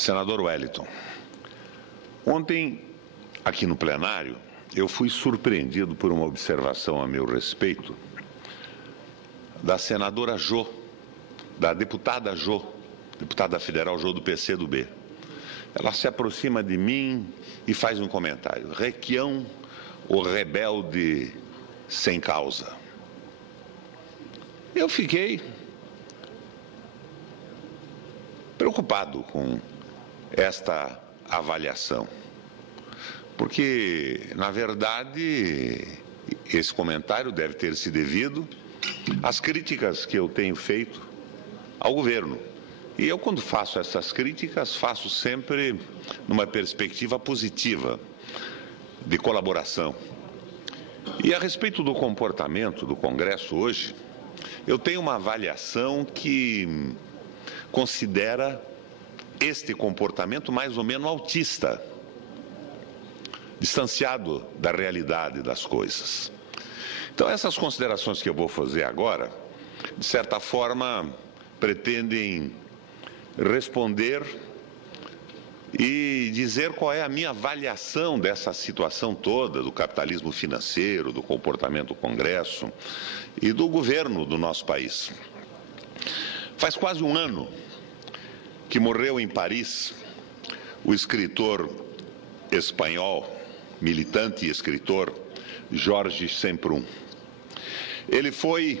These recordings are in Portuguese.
Senador Wellington, ontem, aqui no plenário, eu fui surpreendido por uma observação a meu respeito da senadora Jô, da deputada Jô, deputada federal Jô do PCdoB. Ela se aproxima de mim e faz um comentário. Requião, o rebelde sem causa. Eu fiquei preocupado com esta avaliação, porque, na verdade, esse comentário deve ter se devido às críticas que eu tenho feito ao governo. E eu, quando faço essas críticas, faço sempre numa perspectiva positiva, de colaboração. E a respeito do comportamento do Congresso hoje, eu tenho uma avaliação que considera este comportamento mais ou menos autista, distanciado da realidade das coisas. Então, essas considerações que eu vou fazer agora, de certa forma, pretendem responder e dizer qual é a minha avaliação dessa situação toda, do capitalismo financeiro, do comportamento do Congresso e do governo do nosso país. Faz quase um ano que morreu em Paris o escritor espanhol, militante e escritor, Jorge Semprún. Ele foi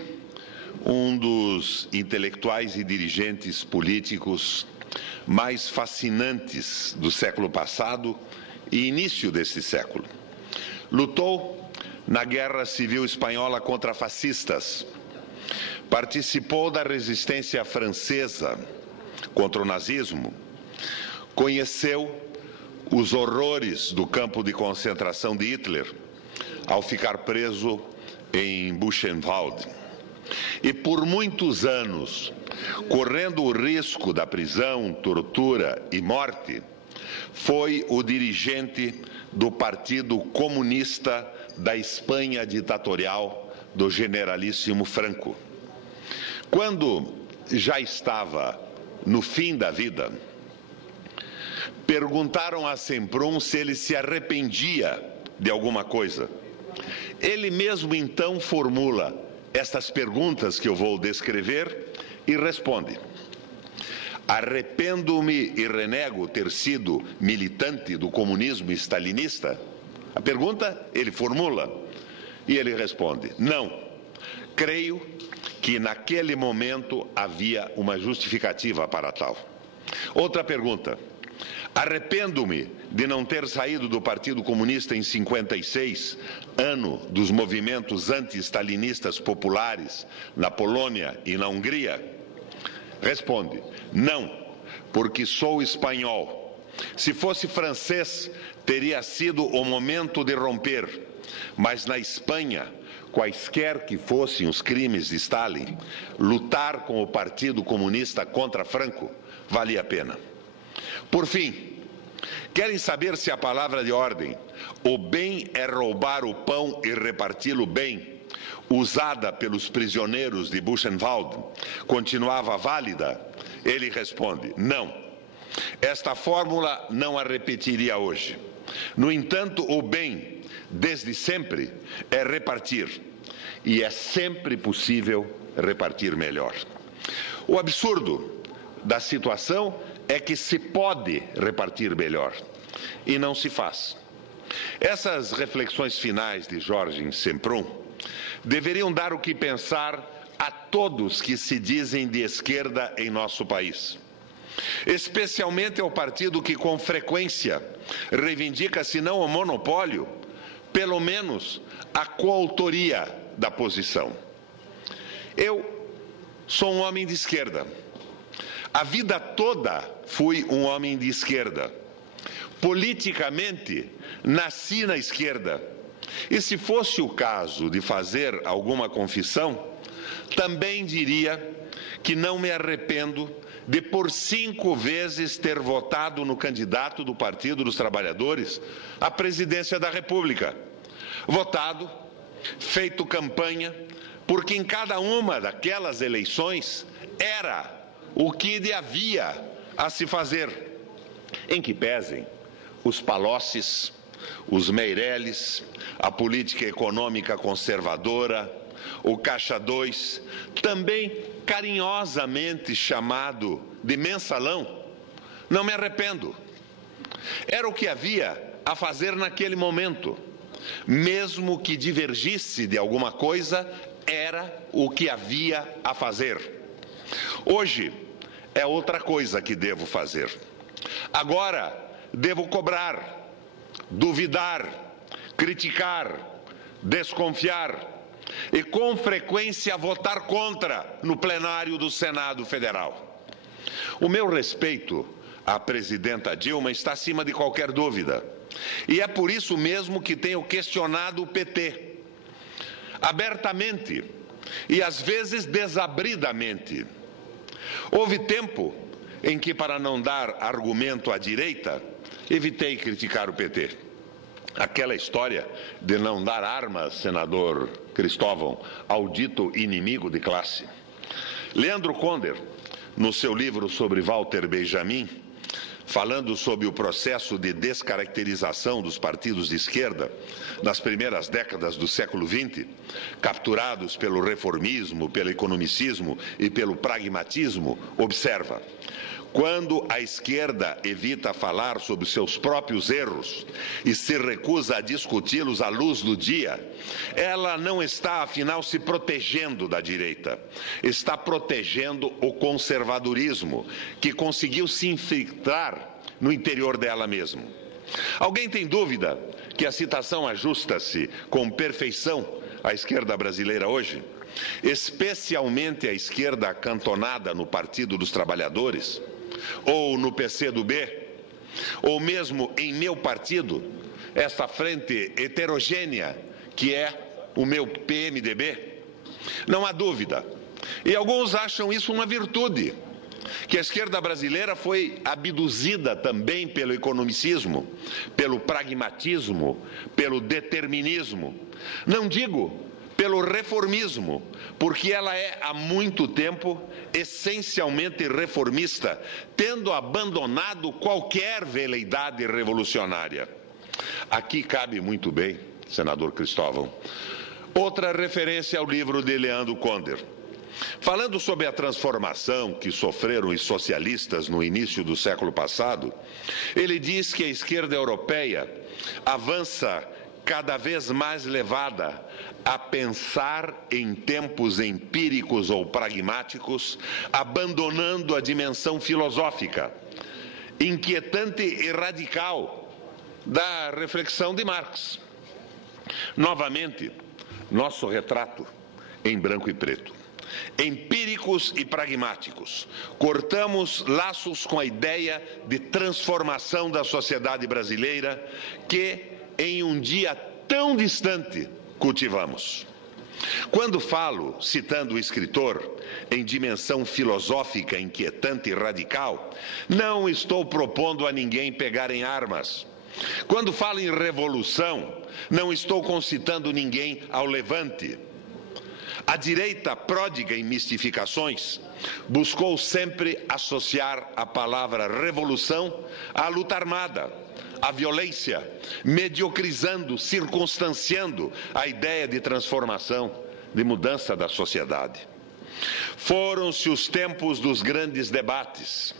um dos intelectuais e dirigentes políticos mais fascinantes do século passado e início desse século. Lutou na Guerra Civil Espanhola contra fascistas, participou da resistência francesa contra o nazismo, conheceu os horrores do campo de concentração de Hitler ao ficar preso em Buchenwald. E por muitos anos, correndo o risco da prisão, tortura e morte, foi o dirigente do Partido Comunista da Espanha ditatorial do generalíssimo Franco. Quando já estava no fim da vida, perguntaram a Semprún se ele se arrependia de alguma coisa. Ele mesmo então formula estas perguntas que eu vou descrever e responde: arrependo-me e renego ter sido militante do comunismo stalinista? A pergunta ele formula e ele responde: não, creio que naquele momento havia uma justificativa para tal. Outra pergunta: arrependo-me de não ter saído do Partido Comunista em 56, ano dos movimentos anti-stalinistas populares na Polônia e na Hungria? Responde: não, porque sou espanhol. Se fosse francês, teria sido o momento de romper. Mas na Espanha, quaisquer que fossem os crimes de Stalin, lutar com o Partido Comunista contra Franco valia a pena. Por fim, querem saber se a palavra de ordem, o bem é roubar o pão e reparti-lo bem, usada pelos prisioneiros de Buchenwald, continuava válida? Ele responde: não. Esta fórmula não a repetiria hoje. No entanto, o bem, desde sempre, é repartir. E é sempre possível repartir melhor. O absurdo da situação é que se pode repartir melhor e não se faz. Essas reflexões finais de Jorge Semprún deveriam dar o que pensar a todos que se dizem de esquerda em nosso país, especialmente ao partido que com frequência reivindica, se não o monopólio, pelo menos a coautoria da posição. Eu sou um homem de esquerda. A vida toda fui um homem de esquerda. Politicamente, nasci na esquerda. E se fosse o caso de fazer alguma confissão, também diria que não me arrependo de por 5 vezes ter votado no candidato do Partido dos Trabalhadores à presidência da República. Votado, feito campanha, porque em cada uma daquelas eleições era o que havia a se fazer. em que pesem os Paloccis, os Meirelles, a política econômica conservadora, o Caixa 2, também carinhosamente chamado de mensalão, não me arrependo. Era o que havia a fazer naquele momento. Mesmo que divergisse de alguma coisa, era o que havia a fazer. Hoje é outra coisa que devo fazer. Agora devo cobrar, duvidar, criticar, desconfiar e com frequência votar contra no plenário do Senado Federal. O meu respeito à presidenta Dilma está acima de qualquer dúvida. E é por isso mesmo que tenho questionado o PT, abertamente e às vezes desabridamente. Houve tempo em que, para não dar argumento à direita, evitei criticar o PT. Aquela história de não dar armas, senador Cristóvão, ao dito inimigo de classe. Leandro Conder, no seu livro sobre Walter Benjamin, falando sobre o processo de descaracterização dos partidos de esquerda nas primeiras décadas do século XX, capturados pelo reformismo, pelo economicismo e pelo pragmatismo, observa: quando a esquerda evita falar sobre seus próprios erros e se recusa a discuti-los à luz do dia, ela não está, afinal, se protegendo da direita. Está protegendo o conservadorismo, que conseguiu se infiltrar no interior dela mesma. Alguém tem dúvida que a citação ajusta-se com perfeição à esquerda brasileira hoje? Especialmente a esquerda acantonada no Partido dos Trabalhadores, ou no PCdoB, ou mesmo em meu partido, essa frente heterogênea que é o meu PMDB? Não há dúvida. E alguns acham isso uma virtude, que a esquerda brasileira foi abduzida também pelo economicismo, pelo pragmatismo, pelo determinismo. Não digo pelo reformismo, porque ela é há muito tempo essencialmente reformista, tendo abandonado qualquer veleidade revolucionária. Aqui cabe muito bem, senador Cristóvão, outra referência ao livro de Leandro Conder. Falando sobre a transformação que sofreram os socialistas no início do século passado, ele diz que a esquerda europeia avança cada vez mais levada a pensar em tempos empíricos ou pragmáticos, abandonando a dimensão filosófica, inquietante e radical da reflexão de Marx. Novamente, nosso retrato em branco e preto. Empíricos e pragmáticos, cortamos laços com a ideia de transformação da sociedade brasileira que, em um dia tão distante, cultivamos. Quando falo, citando o escritor, em dimensão filosófica inquietante e radical, não estou propondo a ninguém pegar em armas. Quando falo em revolução, não estou concitando ninguém ao levante. A direita, pródiga em mistificações, buscou sempre associar a palavra revolução à luta armada, à violência, mediocrizando, circunstanciando a ideia de transformação, de mudança da sociedade. Foram-se os tempos dos grandes debates,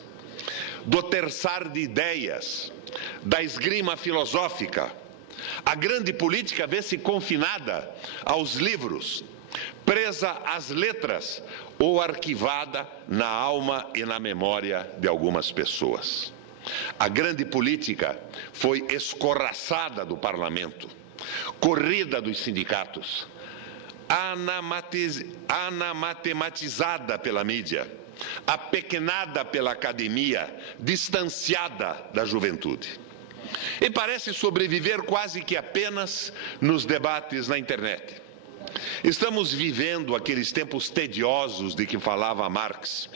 do terçar de ideias, da esgrima filosófica. A grande política vê-se confinada aos livros, presa às letras ou arquivada na alma e na memória de algumas pessoas. A grande política foi escorraçada do parlamento, corrida dos sindicatos, anamatematizada pela mídia, apequenada pela academia, distanciada da juventude. E parece sobreviver quase que apenas nos debates na internet. Estamos vivendo aqueles tempos tediosos de que falava Marx,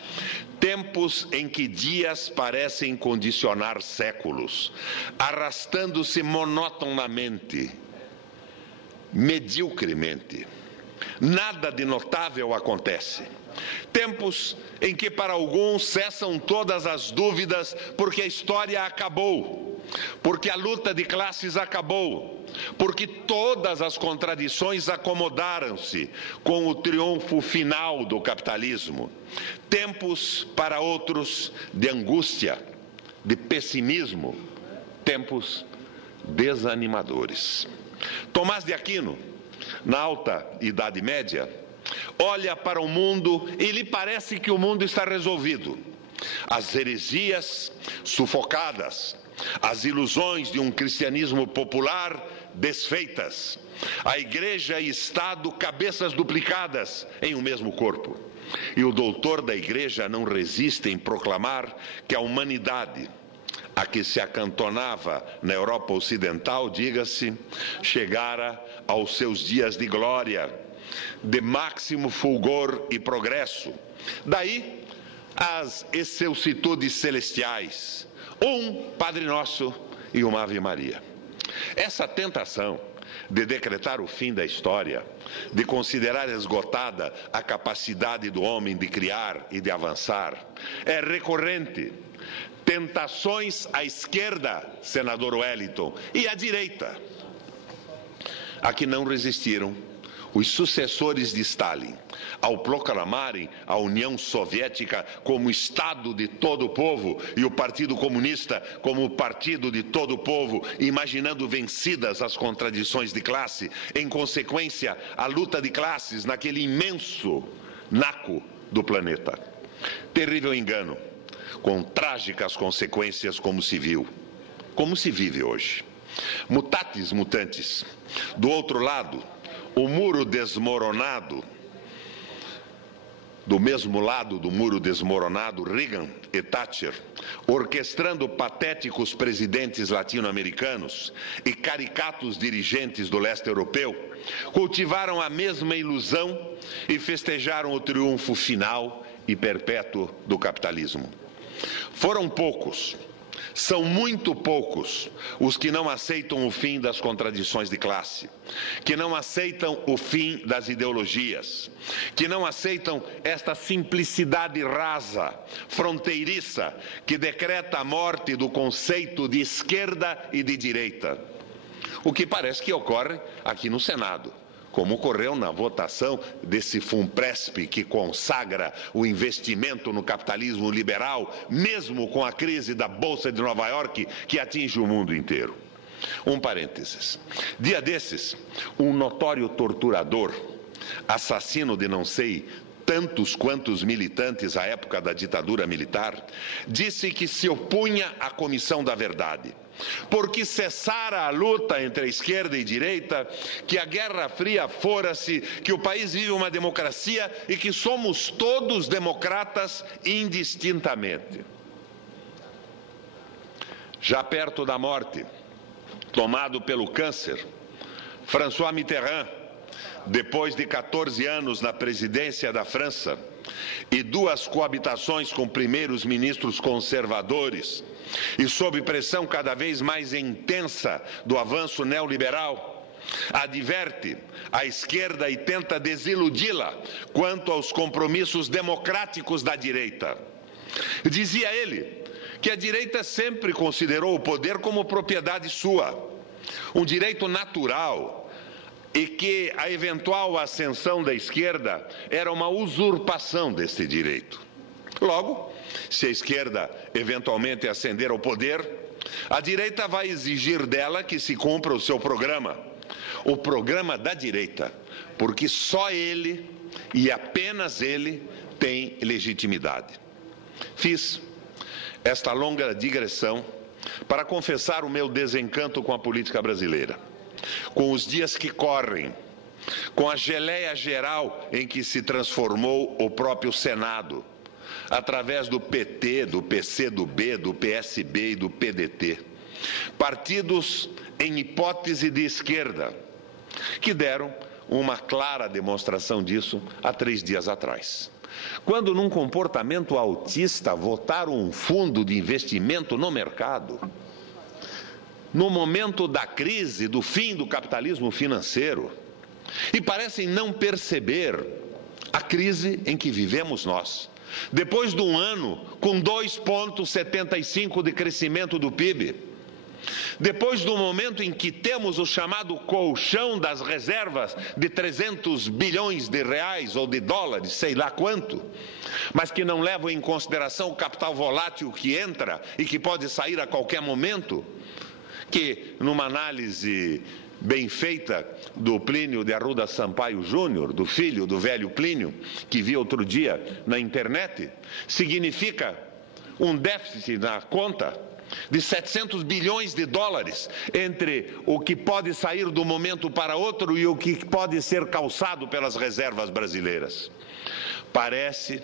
tempos em que dias parecem condicionar séculos, arrastando-se monotonamente, mediocremente. nada de notável acontece. Tempos em que para alguns cessam todas as dúvidas porque a história acabou, porque a luta de classes acabou, porque todas as contradições acomodaram-se com o triunfo final do capitalismo. Tempos para outros de angústia, de pessimismo, tempos desanimadores. Tomás de Aquino, na Alta Idade Média, olha para o mundo e lhe parece que o mundo está resolvido. As heresias sufocadas, as ilusões de um cristianismo popular desfeitas, a Igreja e Estado cabeças duplicadas em um mesmo corpo. E o doutor da Igreja não resiste em proclamar que a humanidade, a que se acantonava na Europa Ocidental, diga-se, chegara aos seus dias de glória, de máximo fulgor e progresso. Daí as excelsitudes celestiais, um Padre Nosso e uma Ave Maria. Essa tentação de decretar o fim da história, de considerar esgotada a capacidade do homem de criar e de avançar, é recorrente. Tentações à esquerda, senador Wellington, e à direita, a que não resistiram os sucessores de Stalin, ao proclamarem a União Soviética como Estado de todo o povo e o Partido Comunista como o partido de todo o povo, imaginando vencidas as contradições de classe, em consequência, a luta de classes naquele imenso naco do planeta. Terrível engano, com trágicas consequências como se viu, como se vive hoje. Mutatis mutantes. Do outro lado, o muro desmoronado, do mesmo lado do muro desmoronado, Reagan e Thatcher, orquestrando patéticos presidentes latino-americanos e caricatos dirigentes do leste europeu, cultivaram a mesma ilusão e festejaram o triunfo final e perpétuo do capitalismo. Foram poucos, são muito poucos os que não aceitam o fim das contradições de classe, que não aceitam o fim das ideologias, que não aceitam esta simplicidade rasa, fronteiriça, que decreta a morte do conceito de esquerda e de direita. O que parece que ocorre aqui no Senado, como ocorreu na votação desse FUNPRESP que consagra o investimento no capitalismo liberal, mesmo com a crise da Bolsa de Nova York que atinge o mundo inteiro. Um parênteses. Dia desses, um notório torturador, assassino de não sei tantos quantos militantes à época da ditadura militar, disse que se opunha à Comissão da Verdade, porque cessara a luta entre a esquerda e a direita, que a Guerra Fria fora-se, que o país vive uma democracia e que somos todos democratas indistintamente. Já perto da morte, tomado pelo câncer, François Mitterrand, depois de 14 anos na presidência da França e 2 coabitações com primeiros ministros conservadores, e sob pressão cada vez mais intensa do avanço neoliberal, adverte a esquerda e tenta desiludi-la quanto aos compromissos democráticos da direita. Dizia ele que a direita sempre considerou o poder como propriedade sua, um direito natural, e que a eventual ascensão da esquerda era uma usurpação desse direito. Logo, se a esquerda eventualmente ascender ao poder, a direita vai exigir dela que se cumpra o seu programa, o programa da direita, porque só ele e apenas ele tem legitimidade. Fiz esta longa digressão para confessar o meu desencanto com a política brasileira, com os dias que correm, com a geleia geral em que se transformou o próprio Senado, através do PT, do PCdoB, do PSB e do PDT. Partidos em hipótese de esquerda, que deram uma clara demonstração disso há 3 dias atrás. Quando, num comportamento autista, votaram um fundo de investimento no mercado, no momento da crise, do fim do capitalismo financeiro, e parecem não perceber a crise em que vivemos nós. Depois de um ano com 2,75% de crescimento do PIB, depois do momento em que temos o chamado colchão das reservas de 300 bilhões de reais ou de dólares, sei lá quanto, mas que não levam em consideração o capital volátil que entra e que pode sair a qualquer momento, que numa análise bem feita do Plínio de Arruda Sampaio Júnior, do filho do velho Plínio, que vi outro dia na internet, significa um déficit na conta de 700 bilhões de dólares entre o que pode sair do momento para outro e o que pode ser calçado pelas reservas brasileiras. Parece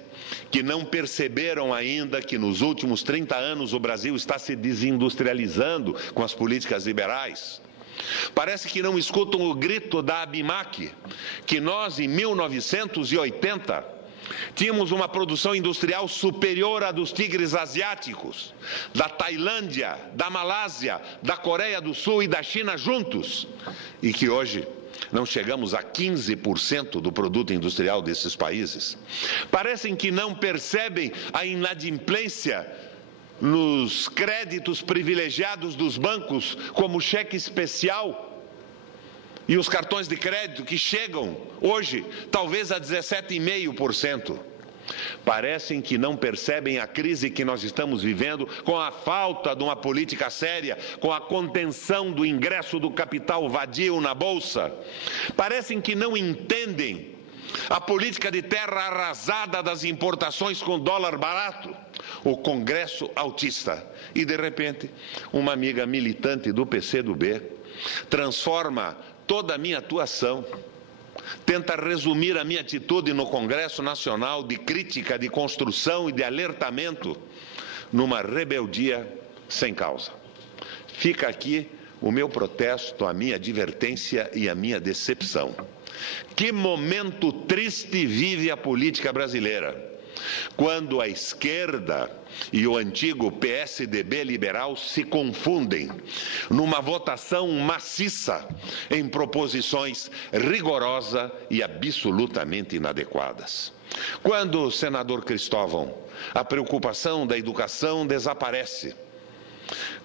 que não perceberam ainda que nos últimos 30 anos o Brasil está se desindustrializando com as políticas liberais. Parece que não escutam o grito da ABIMAQ, que nós, em 1980, tínhamos uma produção industrial superior à dos tigres asiáticos, da Tailândia, da Malásia, da Coreia do Sul e da China juntos, e que hoje não chegamos a 15% do produto industrial desses países. Parecem que não percebem a inadimplência nos créditos privilegiados dos bancos, como o cheque especial e os cartões de crédito, que chegam hoje talvez a 17,5%. Parecem que não percebem a crise que nós estamos vivendo, com a falta de uma política séria, com a contenção do ingresso do capital vadio na Bolsa. Parecem que não entendem a política de terra arrasada das importações com dólar barato, o Congresso autista. E, de repente, uma amiga militante do PCdoB transforma toda a minha atuação, tenta resumir a minha atitude no Congresso Nacional de crítica, de construção e de alertamento numa rebeldia sem causa. Fica aqui o meu protesto, a minha advertência e a minha decepção. Que momento triste vive a política brasileira, quando a esquerda e o antigo PSDB liberal se confundem numa votação maciça em proposições rigorosas e absolutamente inadequadas. Quando, senador Cristóvão, a preocupação da educação desaparece,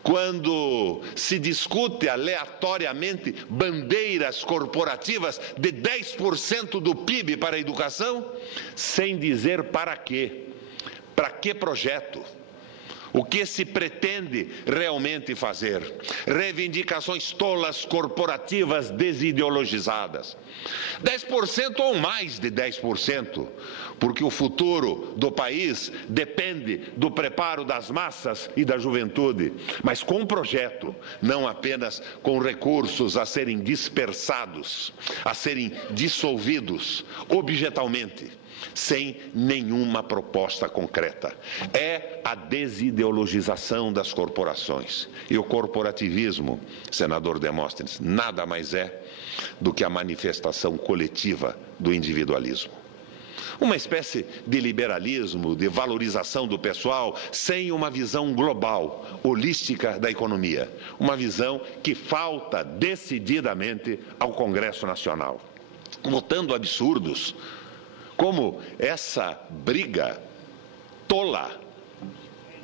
quando se discute aleatoriamente bandeiras corporativas de 10% do PIB para a educação, sem dizer para quê, para que projeto, o que se pretende realmente fazer. Reivindicações tolas, corporativas, desideologizadas. 10% ou mais de 10%, porque o futuro do país depende do preparo das massas e da juventude, mas com um projeto, não apenas com recursos a serem dispersados, a serem dissolvidos objetalmente, sem nenhuma proposta concreta. É a desideologização das corporações. E o corporativismo, senador Demóstenes, nada mais é do que a manifestação coletiva do individualismo. Uma espécie de liberalismo, de valorização do pessoal, sem uma visão global, holística da economia. Uma visão que falta decididamente ao Congresso Nacional. Votando absurdos, como essa briga tola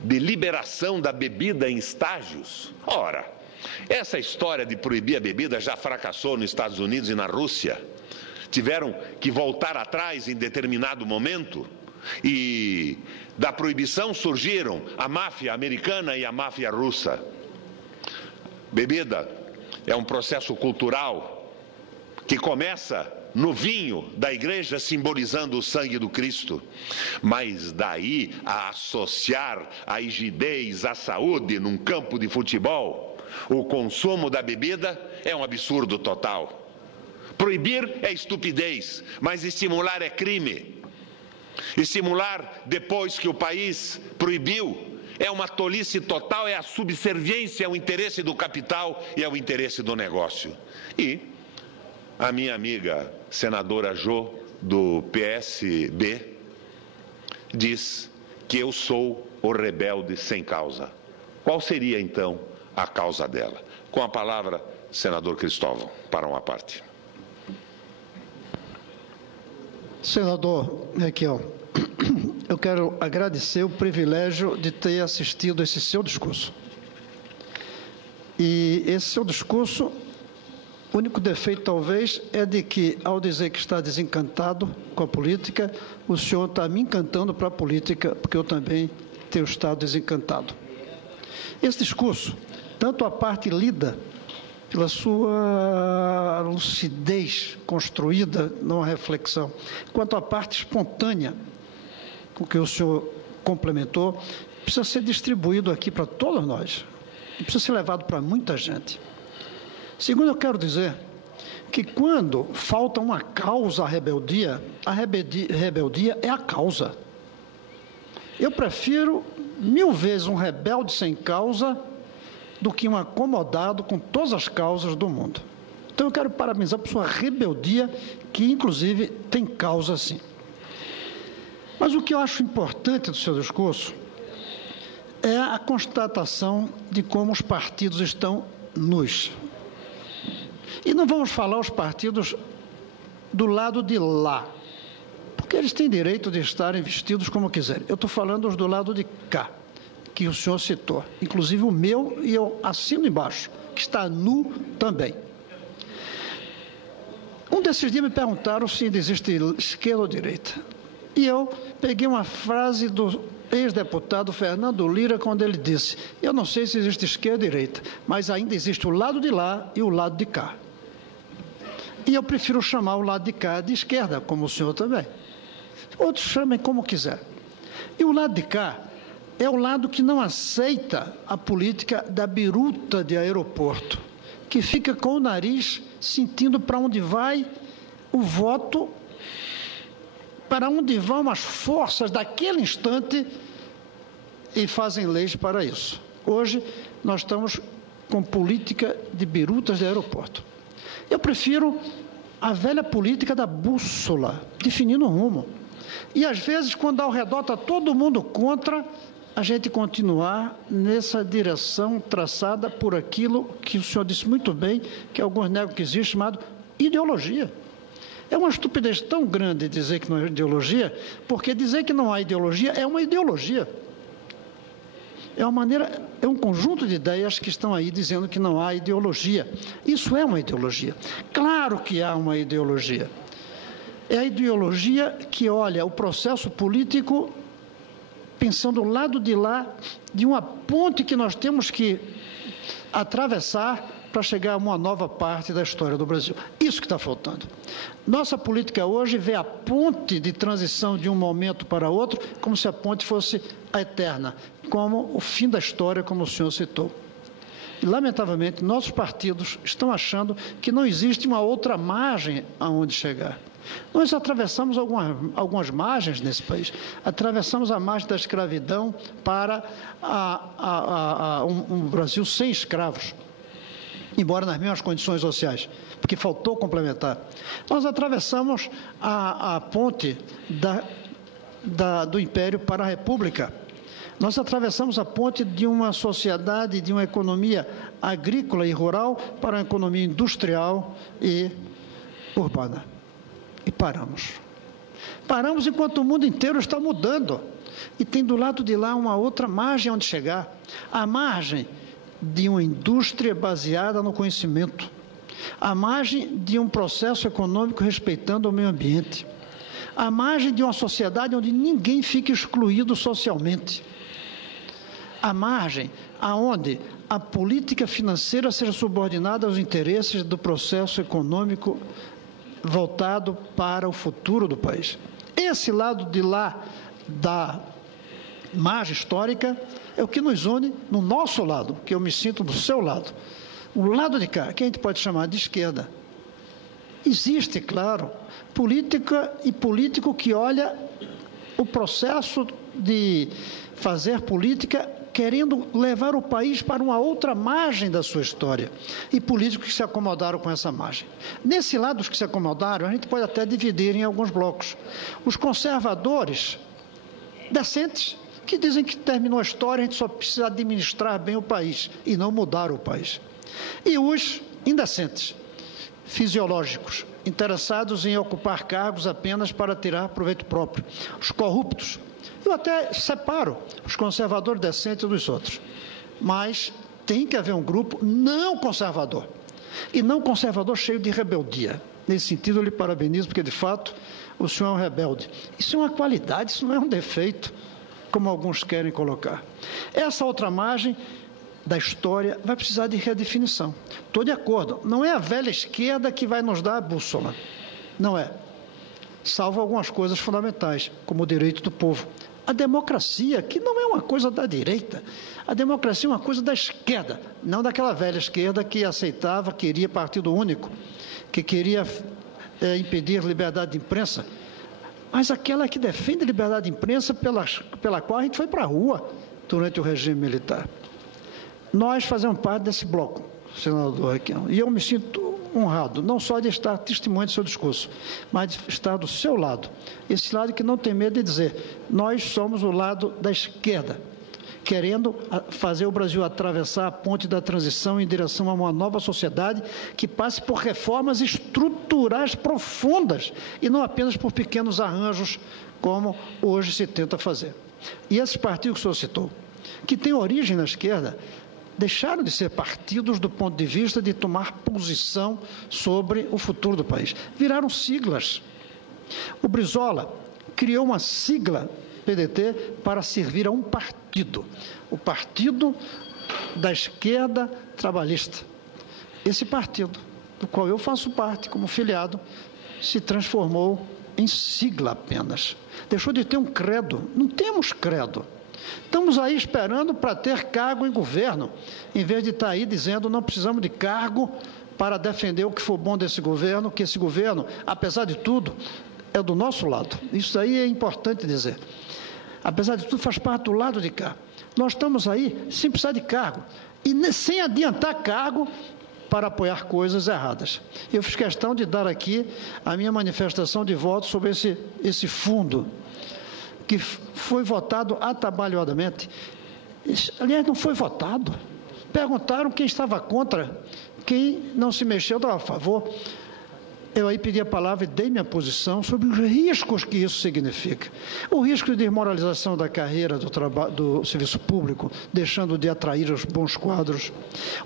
de liberação da bebida em estágios. Ora, essa história de proibir a bebida já fracassou nos Estados Unidos e na Rússia. Tiveram que voltar atrás em determinado momento e da proibição surgiram a máfia americana e a máfia russa. Bebida é um processo cultural que começa no vinho da igreja, simbolizando o sangue do Cristo, mas daí a associar a rigidez à saúde num campo de futebol, o consumo da bebida é um absurdo total. Proibir é estupidez, mas estimular é crime. Estimular depois que o país proibiu é uma tolice total, é a subserviência ao interesse do capital e ao interesse do negócio. E a minha amiga senadora Jo, do PSB, diz que eu sou o rebelde sem causa. Qual seria, então, a causa dela? Com a palavra, senador Cristóvão, para uma parte. Senador Requião, eu quero agradecer o privilégio de ter assistido esse seu discurso. E esse seu discurso, o único defeito talvez é de que, ao dizer que está desencantado com a política, o senhor está me encantando para a política, porque eu também tenho estado desencantado. Esse discurso, tanto a parte lida pela sua lucidez construída numa reflexão, quanto a parte espontânea com que o senhor complementou, precisa ser distribuído aqui para todos nós, precisa ser levado para muita gente. Segundo, eu quero dizer que quando falta uma causa à rebeldia, a rebeldia é a causa. Eu prefiro 1000 vezes um rebelde sem causa do que um acomodado com todas as causas do mundo. Então eu quero parabenizar por sua rebeldia, que inclusive tem causa sim. Mas o que eu acho importante do seu discurso é a constatação de como os partidos estão nus. E não vamos falar os partidos do lado de lá, porque eles têm direito de estarem vestidos como quiserem. Eu estou falando os do lado de cá, que o senhor citou, inclusive o meu, e eu assino embaixo, que está nu também. Um desses dias me perguntaram se existe esquerda ou direita. E eu peguei uma frase do ex-deputado Fernando Lira, quando ele disse: eu não sei se existe esquerda ou direita, mas ainda existe o lado de lá e o lado de cá. E eu prefiro chamar o lado de cá de esquerda, como o senhor também. Outros chamem como quiser. E o lado de cá é o lado que não aceita a política da biruta de aeroporto, que fica com o nariz sentindo para onde vai o voto, para onde vão as forças daquele instante, e fazem leis para isso. Hoje nós estamos com política de birutas de aeroporto. Eu prefiro a velha política da bússola, definindo o rumo. E às vezes, quando ao redor está todo mundo contra, a gente continuar nessa direção traçada por aquilo que o senhor disse muito bem, que alguns negam que existe, chamado ideologia. É uma estupidez tão grande dizer que não é ideologia, porque dizer que não há ideologia é uma ideologia. É uma maneira, é um conjunto de ideias que estão aí dizendo que não há ideologia. Isso é uma ideologia. Claro que há uma ideologia. É a ideologia que olha o processo político pensando do lado de lá de uma ponte que nós temos que atravessar para chegar a uma nova parte da história do Brasil. Isso que está faltando. Nossa política hoje vê a ponte de transição de um momento para outro como se a ponte fosse a eterna, como o fim da história, como o senhor citou. E, lamentavelmente, nossos partidos estão achando que não existe uma outra margem aonde chegar. Nós atravessamos algumas margens nesse país. Atravessamos a margem da escravidão para um Brasil sem escravos, embora nas mesmas condições sociais, porque faltou complementar. Nós atravessamos a ponte do Império para a República. Nós atravessamos a ponte de uma sociedade, de uma economia agrícola e rural para uma economia industrial e urbana. E paramos. Paramos enquanto o mundo inteiro está mudando. E tem do lado de lá uma outra margem onde chegar. A margem de uma indústria baseada no conhecimento. A margem de um processo econômico respeitando o meio ambiente. A margem de uma sociedade onde ninguém fica excluído socialmente. A margem aonde a política financeira seja subordinada aos interesses do processo econômico voltado para o futuro do país. Esse lado de lá da margem histórica é o que nos une no nosso lado, que eu me sinto do seu lado. O lado de cá, que a gente pode chamar de esquerda. Existe, claro, política e político que olha o processo de fazer política querendo levar o país para uma outra margem da sua história, e políticos que se acomodaram com essa margem. Nesse lado, os que se acomodaram, a gente pode até dividir em alguns blocos. Os conservadores, decentes, que dizem que terminou a história, a gente só precisa administrar bem o país e não mudar o país. E os indecentes, fisiológicos, interessados em ocupar cargos apenas para tirar proveito próprio, os corruptos. Eu até separo os conservadores decentes dos outros, mas tem que haver um grupo não conservador, e não conservador cheio de rebeldia. Nesse sentido, eu lhe parabenizo, porque, de fato, o senhor é um rebelde. Isso é uma qualidade, isso não é um defeito, como alguns querem colocar. Essa outra margem da história vai precisar de redefinição. Estou de acordo, não é a velha esquerda que vai nos dar a bússola, não é, salvo algumas coisas fundamentais, como o direito do povo. A democracia, que não é uma coisa da direita, a democracia é uma coisa da esquerda, não daquela velha esquerda que aceitava, queria partido único, que queria impedir liberdade de imprensa, mas aquela que defende a liberdade de imprensa pela qual a gente foi para a rua durante o regime militar. Nós fazemos parte desse bloco, senador Requião, e eu me sinto honrado, não só de estar testemunha do seu discurso, mas de estar do seu lado, esse lado que não tem medo de dizer, nós somos o lado da esquerda, querendo fazer o Brasil atravessar a ponte da transição em direção a uma nova sociedade que passe por reformas estruturais profundas e não apenas por pequenos arranjos, como hoje se tenta fazer. E esses partidos que o senhor citou, que têm origem na esquerda, deixaram de ser partidos do ponto de vista de tomar posição sobre o futuro do país. Viraram siglas. O Brizola criou uma sigla PDT para servir a um partido, o Partido da Esquerda Trabalhista. Esse partido, do qual eu faço parte como filiado, se transformou em sigla apenas. Deixou de ter um credo. Não temos credo. Estamos aí esperando para ter cargo em governo, em vez de estar aí dizendo não precisamos de cargo para defender o que for bom desse governo, que esse governo, apesar de tudo, é do nosso lado. Isso aí é importante dizer. Apesar de tudo, faz parte do lado de cá. Nós estamos aí sem precisar de cargo e sem adiantar cargo para apoiar coisas erradas. Eu fiz questão de dar aqui a minha manifestação de voto sobre esse fundo, que foi votado atabalhoadamente. Aliás, não foi votado. Perguntaram quem estava contra, quem não se mexeu estava a favor. Eu aí pedi a palavra e dei minha posição sobre os riscos que isso significa. O risco de desmoralização da carreira do serviço público, deixando de atrair os bons quadros.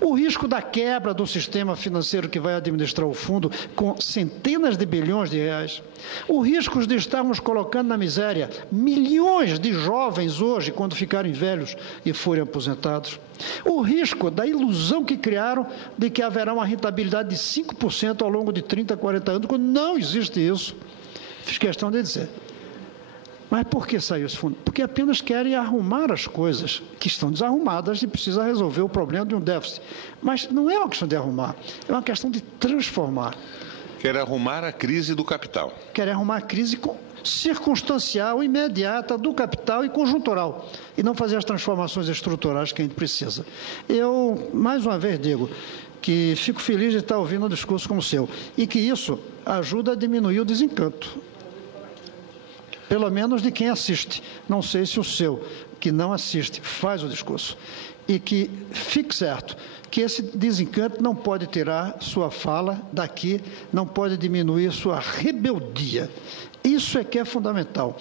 O risco da quebra do sistema financeiro que vai administrar o fundo com centenas de bilhões de reais. O risco de estarmos colocando na miséria milhões de jovens hoje, quando ficarem velhos e forem aposentados. O risco da ilusão que criaram de que haverá uma rentabilidade de 5% ao longo de 30, 40 anos, quando não existe isso. Fiz questão de dizer. Mas por que saiu esse fundo? Porque apenas querem arrumar as coisas que estão desarrumadas e precisa resolver o problema de um déficit. Mas não é uma questão de arrumar, é uma questão de transformar. Quer arrumar a crise do capital. Quer arrumar a crise circunstancial, imediata, do capital e conjuntural, e não fazer as transformações estruturais que a gente precisa. Eu, mais uma vez, digo que fico feliz de estar ouvindo um discurso como o seu, e que isso ajuda a diminuir o desencanto, pelo menos de quem assiste. Não sei se o seu, que não assiste, faz o discurso. E que fique certo que esse desencanto não pode tirar sua fala daqui, não pode diminuir sua rebeldia. Isso é que é fundamental.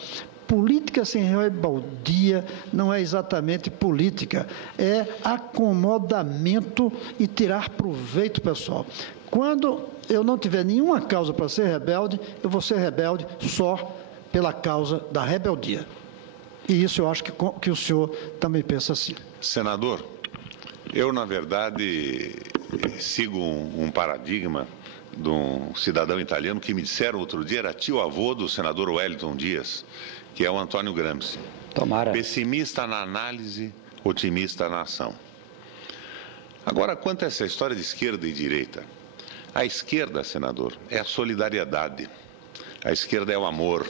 Política sem rebeldia não é exatamente política, é acomodamento e tirar proveito pessoal. Quando eu não tiver nenhuma causa para ser rebelde, eu vou ser rebelde só pela causa da rebeldia. E isso eu acho que o senhor também pensa assim. Senador, eu, na verdade, sigo um paradigma de um cidadão italiano que me disseram outro dia, era tio-avô do senador Wellington Dias, que é o Antônio Gramsci. Tomara. Pessimista na análise, otimista na ação. Agora, quanto a essa história de esquerda e direita, a esquerda, senador, é a solidariedade. A esquerda é o amor,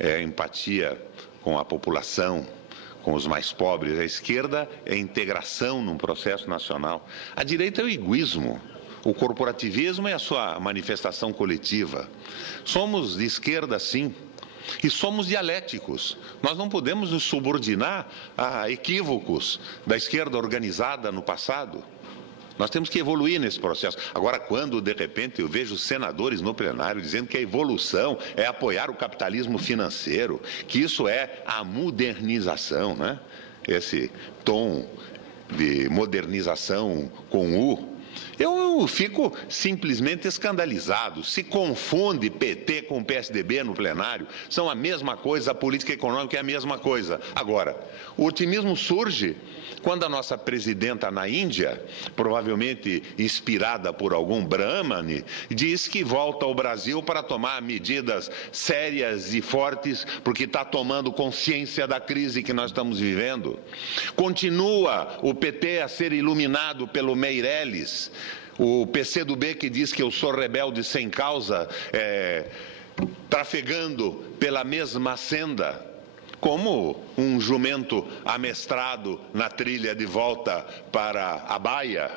é a empatia com a população, com os mais pobres. A esquerda é a integração num processo nacional. A direita é o egoísmo. O corporativismo é a sua manifestação coletiva. Somos de esquerda, sim, e somos dialéticos. Nós não podemos nos subordinar a equívocos da esquerda organizada no passado. Nós temos que evoluir nesse processo. Agora, quando, de repente, eu vejo senadores no plenário dizendo que a evolução é apoiar o capitalismo financeiro, que isso é a modernização, né? Esse tom de modernização com U, eu fico simplesmente escandalizado. Se confunde PT com PSDB no plenário, são a mesma coisa, a política econômica é a mesma coisa. Agora, o otimismo surge quando a nossa presidenta na Índia, provavelmente inspirada por algum Brahmane, diz que volta ao Brasil para tomar medidas sérias e fortes, porque está tomando consciência da crise que nós estamos vivendo. Continua o PT a ser iluminado pelo Meirelles, o PCdoB que diz que eu sou rebelde sem causa, trafegando pela mesma senda, como um jumento amestrado na trilha de volta para a baia.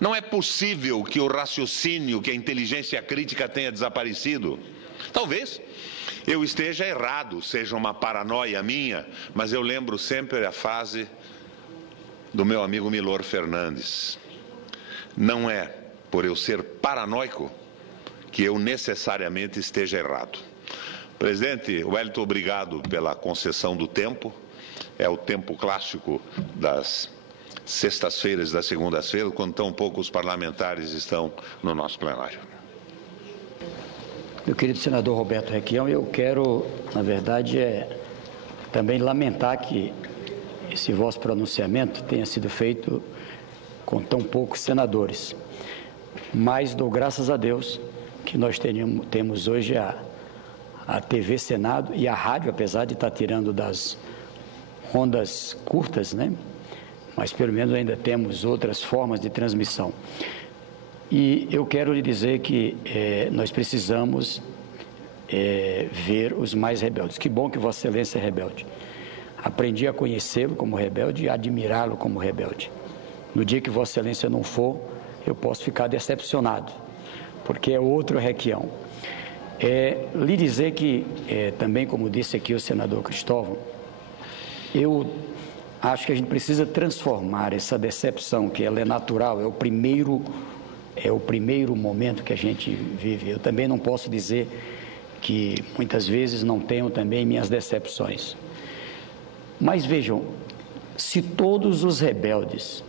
Não é possível que o raciocínio, que a inteligência crítica tenha desaparecido. Talvez eu esteja errado, seja uma paranoia minha, mas eu lembro sempre a frase do meu amigo Milor Fernandes: não é por eu ser paranoico que eu necessariamente esteja errado. Presidente Wellington, obrigado pela concessão do tempo. É o tempo clássico das sextas-feiras e das segundas-feiras, quando tão poucos parlamentares estão no nosso plenário. Meu querido senador Roberto Requião, eu quero, na verdade, também lamentar que esse vosso pronunciamento tenha sido feito com tão poucos senadores. Mas dou graças a Deus que nós temos hoje a TV Senado e a rádio, apesar de estar tirando das ondas curtas, né? Mas pelo menos ainda temos outras formas de transmissão. E eu quero lhe dizer que nós precisamos ver os mais rebeldes. Que bom que Vossa Excelência é rebelde. Aprendi a conhecê-lo como rebelde e a admirá-lo como rebelde. No dia que Vossa Excelência não for, eu posso ficar decepcionado, porque é outro Requião. Lhe dizer que, também como disse aqui o senador Cristóvão, eu acho que a gente precisa transformar essa decepção, que ela é natural, é o primeiro momento que a gente vive. Eu também não posso dizer que muitas vezes não tenho também minhas decepções. Mas vejam, se todos os rebeldes,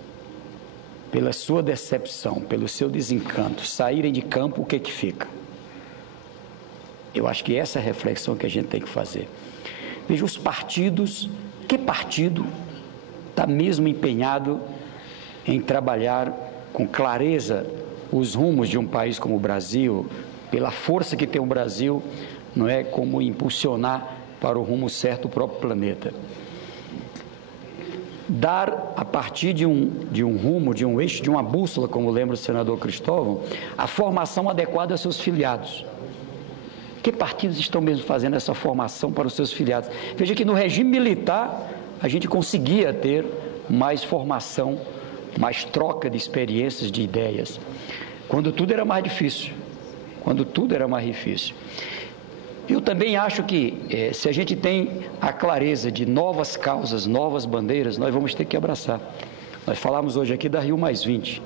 pela sua decepção, pelo seu desencanto, saírem de campo, o que fica? Eu acho que essa é a reflexão que a gente tem que fazer. Veja, os partidos, que partido está mesmo empenhado em trabalhar com clareza os rumos de um país como o Brasil, pela força que tem o Brasil, não é como impulsionar para o rumo certo o próprio planeta. Dar, a partir de um rumo, de um eixo, de uma bússola, como lembra o senador Cristóvão, a formação adequada aos seus filiados. Que partidos estão mesmo fazendo essa formação para os seus filiados? Veja que no regime militar a gente conseguia ter mais formação, mais troca de experiências, de ideias, quando tudo era mais difícil. Eu também acho que se a gente tem a clareza de novas causas, novas bandeiras, nós vamos ter que abraçar. Nós falamos hoje aqui da Rio+20.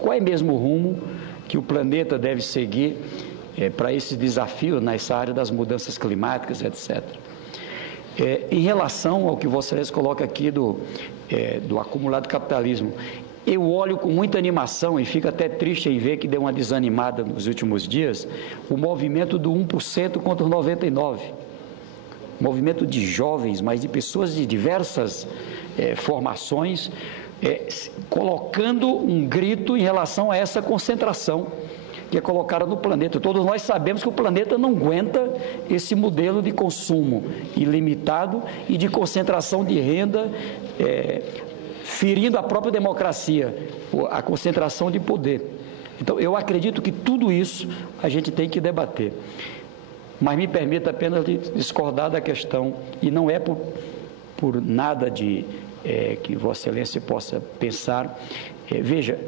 Qual é mesmo o rumo que o planeta deve seguir para esse desafio nessa área das mudanças climáticas, etc. Em relação ao que vocês colocam aqui do acumulado capitalismo, eu olho com muita animação e fico até triste em ver que deu uma desanimada nos últimos dias, o movimento do 1% contra os 99%. Movimento de jovens, mas de pessoas de diversas formações, colocando um grito em relação a essa concentração que é colocada no planeta. Todos nós sabemos que o planeta não aguenta esse modelo de consumo ilimitado e de concentração de renda, ferindo a própria democracia, a concentração de poder. Então, eu acredito que tudo isso a gente tem que debater. Mas me permita apenas discordar da questão, e não é por nada que Vossa Excelência possa pensar. Veja,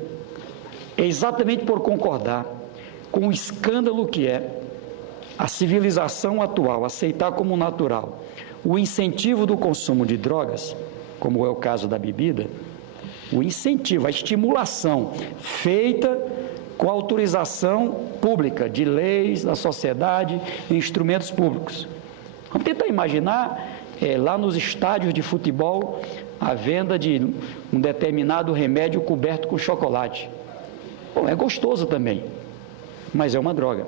é exatamente por concordar com o escândalo que é a civilização atual, aceitar como natural o incentivo do consumo de drogas, como é o caso da bebida, o incentivo, a estimulação feita com autorização pública, de leis da sociedade e instrumentos públicos. Vamos tentar imaginar, lá nos estádios de futebol, a venda de um determinado remédio coberto com chocolate. Bom, é gostoso também, mas é uma droga.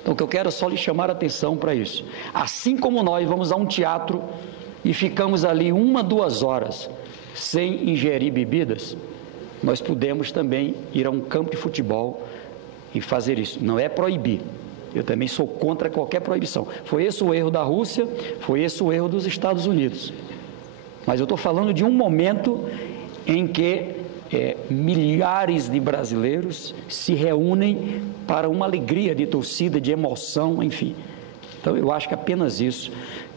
Então, o que eu quero é só lhe chamar a atenção para isso. Assim como nós vamos a um teatro e ficamos ali 1, 2 horas sem ingerir bebidas, nós podemos também ir a um campo de futebol e fazer isso. Não é proibir. Eu também sou contra qualquer proibição. Foi esse o erro da Rússia, foi esse o erro dos Estados Unidos. Mas eu estou falando de um momento em que milhares de brasileiros se reúnem para uma alegria de torcida, de emoção, enfim. Então, eu acho que apenas isso,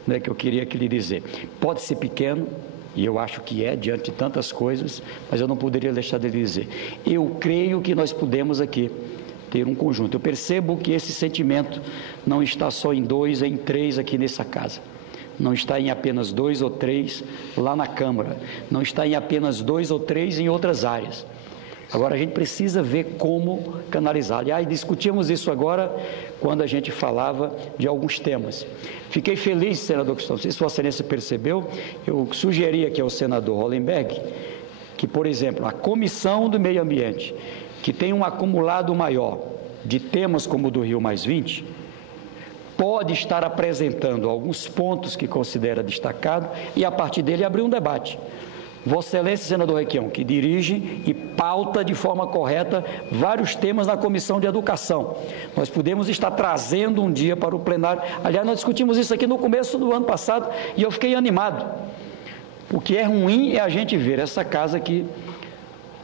né, que eu queria lhe dizer. Pode ser pequeno, e eu acho que diante de tantas coisas, mas eu não poderia deixar de lhe dizer. Eu creio que nós podemos aqui ter um conjunto. Eu percebo que esse sentimento não está só em 2, em 3 aqui nessa casa. Não está em apenas 2 ou 3 lá na Câmara. Não está em apenas 2 ou 3 em outras áreas. Agora, a gente precisa ver como canalizar. Aliás, discutimos isso agora quando a gente falava de alguns temas. Fiquei feliz, senador Cristóvão, não sei se Vossa Excelência percebeu, eu sugeri aqui ao senador Hollenberg que, por exemplo, a Comissão do Meio Ambiente, que tem um acumulado maior de temas como o do Rio+20, pode estar apresentando alguns pontos que considera destacado e, a partir dele, abrir um debate. Vossa Excelência, senador Requião, que dirige e pauta de forma correta vários temas na Comissão de Educação. Nós podemos estar trazendo um dia para o plenário. Aliás, nós discutimos isso aqui no começo do ano passado e eu fiquei animado. O que é ruim é a gente ver essa casa aqui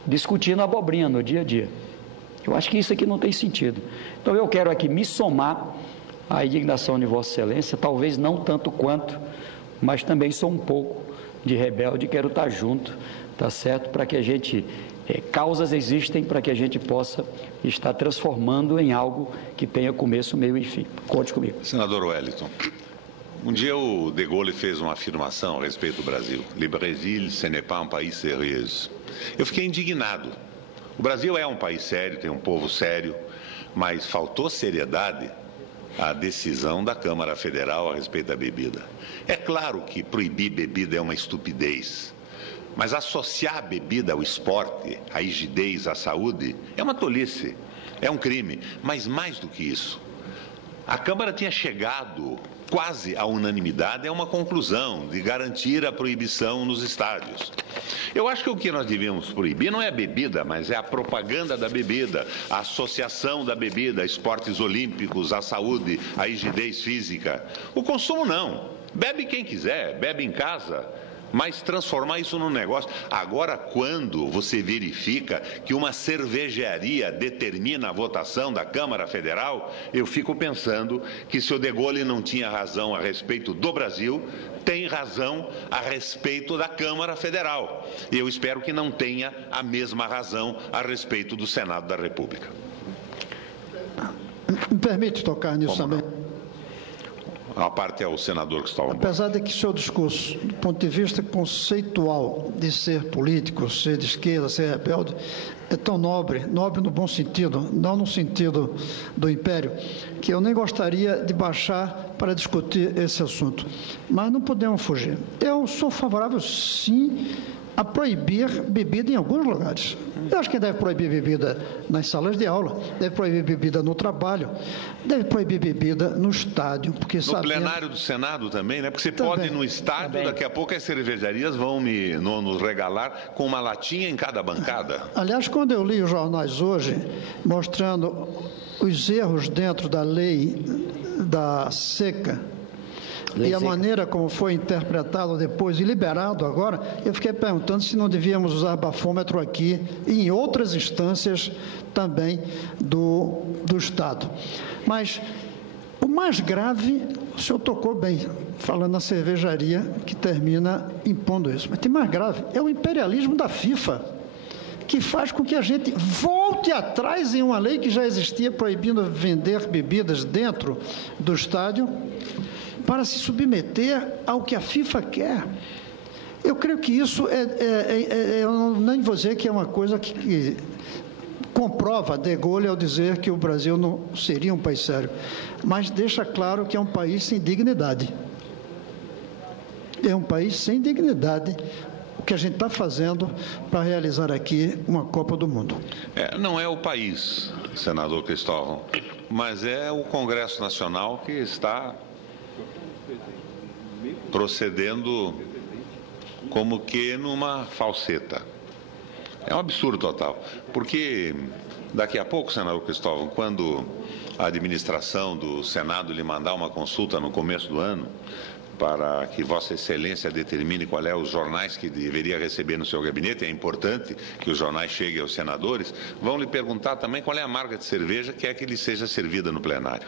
discutindo abobrinha no dia a dia. Eu acho que isso aqui não tem sentido. Então, eu quero aqui me somar à indignação de Vossa Excelência, talvez não tanto quanto, mas também sou um pouco de rebelde, quero estar junto, tá certo? Para que a gente, causas existem para que a gente possa estar transformando em algo que tenha começo, meio e fim. Conte comigo. Senador Wellington, um dia o De Gaulle fez uma afirmação a respeito do Brasil. Le Brésil, ce n'est pas un pays sérieux. Eu fiquei indignado. O Brasil é um país sério, tem um povo sério, mas faltou seriedade à decisão da Câmara Federal a respeito da bebida. É claro que proibir bebida é uma estupidez, mas associar a bebida ao esporte, à rigidez, à saúde, é uma tolice, é um crime. Mas mais do que isso, a Câmara tinha chegado quase à unanimidade a uma conclusão de garantir a proibição nos estádios. Eu acho que o que nós devíamos proibir não é a bebida, mas é a propaganda da bebida, a associação da bebida a esportes olímpicos, à saúde, à rigidez física. O consumo não. Bebe quem quiser, bebe em casa, mas transformar isso num negócio. Agora, quando você verifica que uma cervejaria determina a votação da Câmara Federal, eu fico pensando que se o De Gaulle não tinha razão a respeito do Brasil, tem razão a respeito da Câmara Federal. E eu espero que não tenha a mesma razão a respeito do Senado da República. Me permite tocar nisso também? A parte é o senador Cristóvão. Apesar de que seu discurso, do ponto de vista conceitual de ser político, ser de esquerda, ser rebelde, é tão nobre no bom sentido, não no sentido do império, que eu nem gostaria de baixar para discutir esse assunto. Mas não podemos fugir. Eu sou favorável, sim, a proibir bebida em alguns lugares. Eu acho que deve proibir bebida nas salas de aula, deve proibir bebida no trabalho, deve proibir bebida no estádio, porque no plenário do Senado também, né? Porque você pode ir no estádio, daqui a pouco as cervejarias vão nos regalar com uma latinha em cada bancada. Aliás, quando eu li os jornais hoje, mostrando os erros dentro da lei da seca, e a maneira como foi interpretado depois e liberado agora, eu fiquei perguntando se não devíamos usar bafômetro aqui e em outras instâncias também do Estado. Mas o mais grave, o senhor tocou bem, falando na cervejaria que termina impondo isso. Mas tem mais grave, é o imperialismo da FIFA, que faz com que a gente volte atrás em uma lei que já existia proibindo vender bebidas dentro do estádio, para se submeter ao que a FIFA quer. Eu creio que isso eu nem vou dizer que é uma coisa que comprova De Gaulle ao dizer que o Brasil não seria um país sério, mas deixa claro que é um país sem dignidade. É um país sem dignidade o que a gente está fazendo para realizar aqui uma Copa do Mundo. Não é o país, senador Cristóvão, mas é o Congresso Nacional que está procedendo como que numa falseta. É um absurdo total, porque daqui a pouco, senador Cristóvão, quando a administração do Senado lhe mandar uma consulta no começo do ano, para que Vossa Excelência determine qual é os jornais que deveria receber no seu gabinete, é importante que os jornais cheguem aos senadores, vão lhe perguntar também qual é a marca de cerveja que é que lhe seja servida no plenário.